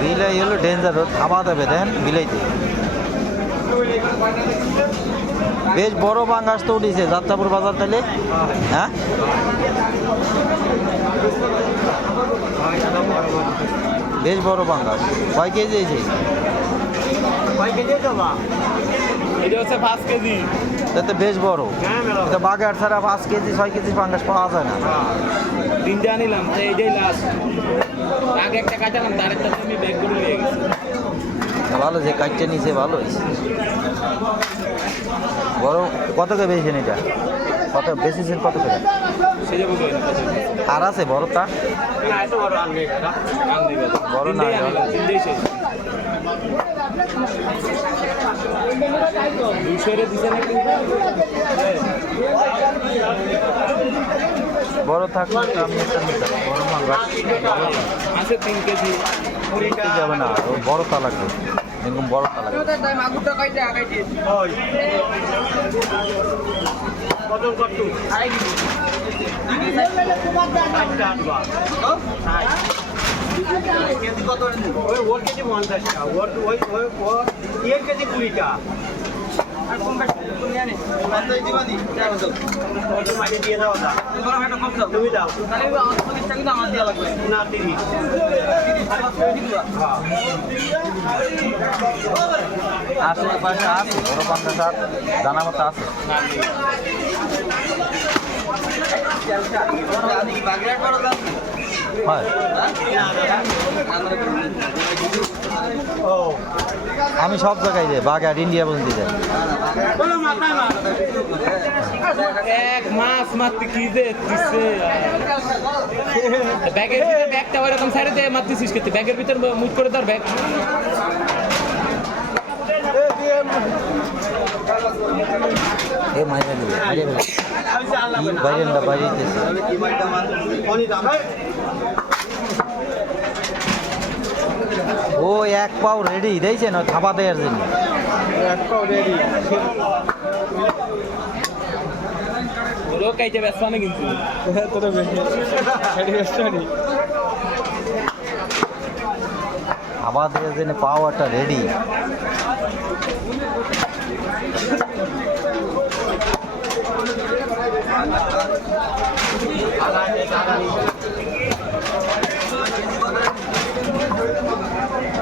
বিলাই হলো ডেঞ্জার, থামা দেবে দেন বিলাইতে। বেশ বড় পাঙ্গাস তো উঠেছে যাত্রাপুর বাজার তাহলে। হ্যাঁ বেশ বড় পাঙ্গাস। কয় কেজি হয়েছে? এটা হচ্ছে 5 কেজি। এটা বেশ বড়। এটা বাগের ছাড়া 5 কেজি 6 কেজি পাঙ্গাস পাওয়া যায় না। তিনটে আনিলাম, এইটাই লাস্ট। আগে একটা কাটালাম, তার একটা তুমি ব্যাগ করে নিয়ে গেছি। ভালো যে কাটতে নিচে ভালো হয়েছে। বড় কত করে বেশিছেন এটা? কত বেশিছেন কত করে? আর আছে বড়টা? বড় না বড় থাকলে আমি একটা নিতাম। বড় মাঙ্গা আছে 3 কেজি যাবে না, বড় তা লাগবে, এরকম বড় তা লাগবে। আশেপাশে আছে বড় পাঙ্গাস জানা মতো আছে। আমি সব জায়গায় যাই, বাগের ইন্ডিয়া পর্যন্ত যাই। এক মাছ মারতে কি যে দিচ্ছে ব্যাগের ভিতরে, ব্যাগটা ওইরকম সাইডে দিয়ে মারতেছিস খেতে, ব্যাগের ভিতর মুখ করে ধর ব্যাগ। এ মাইরা দিবে বাইরে বাইরে ও এক পাও রেডি দিয়েছে না থাবা দেওয়ার জন্য। এক পাও রেডি লোক আইতে ব্যস্ত না কিন্তু তোরা ব্যস্ত নেই। থাবা দেওয়ার জন্য পাওয়াটা রেডি।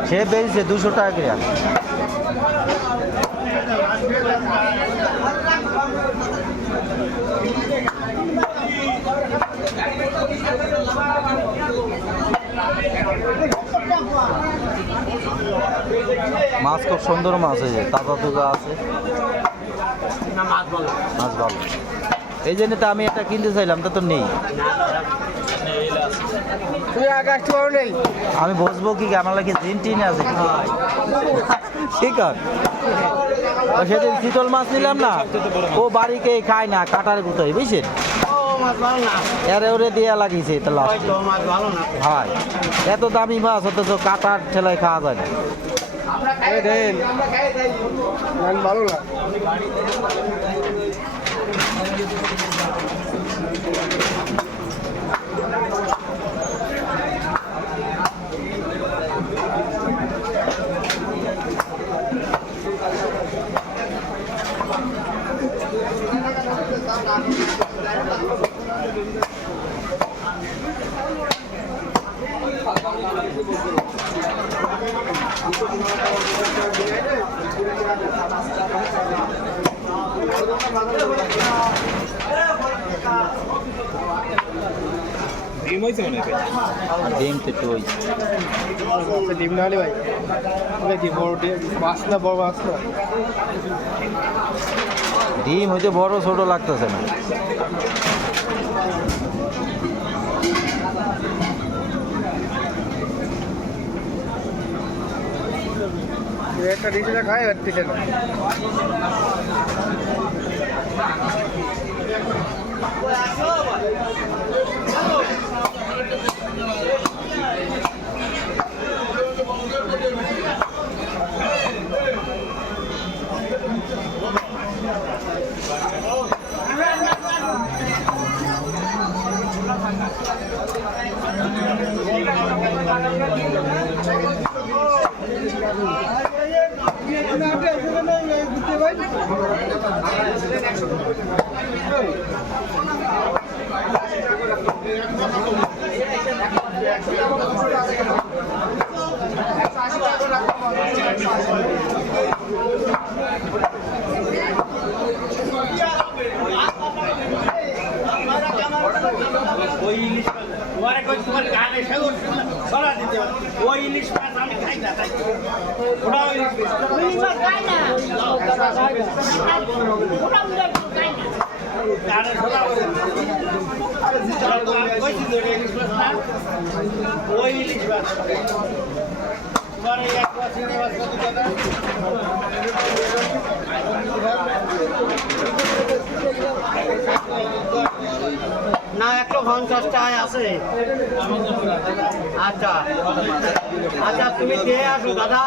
সে বেরিয়েছে 200 টাকা করে। মাছ খুব সুন্দর মাছ হয়েছে, তাজা তুজা আছে, মাছ ভালো। এই জন্য তো আমি একটা কিনতে চাইলাম, তা তো নেই। আমি বসবো কি আমার লাগে দিন টিনে আছে ঠিক আছে। সেদিন শীতল মাছ নিলাম না, ও বাড়িকে খায় না, কাটার কোথায় বুঝছেন, এরে ওরে দেওয়া লাগিয়েছে। হ্যাঁ এত দামি মাছ অথচ কাটার ঠেলায় খাওয়া যায় না। ভালো না ডিম হয়েছে মনে হয়। ডিম তো একটু হয়েছে। ডিম না হলে ভাই বড় ডিম মাছ না, বড় মাছ না। ডিম হইতে বড় ছোট লাগতেছে না। একটা ডিশটা খাই হচ্ছে না। ওই ইলিশ মাছ তোমার কই তোমার কানে সাগর ছড়া দিতে হবে ওই ইলিশ মাছ আমি খাই না তাই ওটা ওই ইলিশ মাছ খাই না কানে ছড়া ওই ইলিশ মাছ না ওই ইলিশ মাছ তোমার এই এক মাছ চিংড়ি মাছ কত টাকা না 150 টাকায় আছে আচ্ছা আচ্ছা তুমি খেয়ে আসো দাদা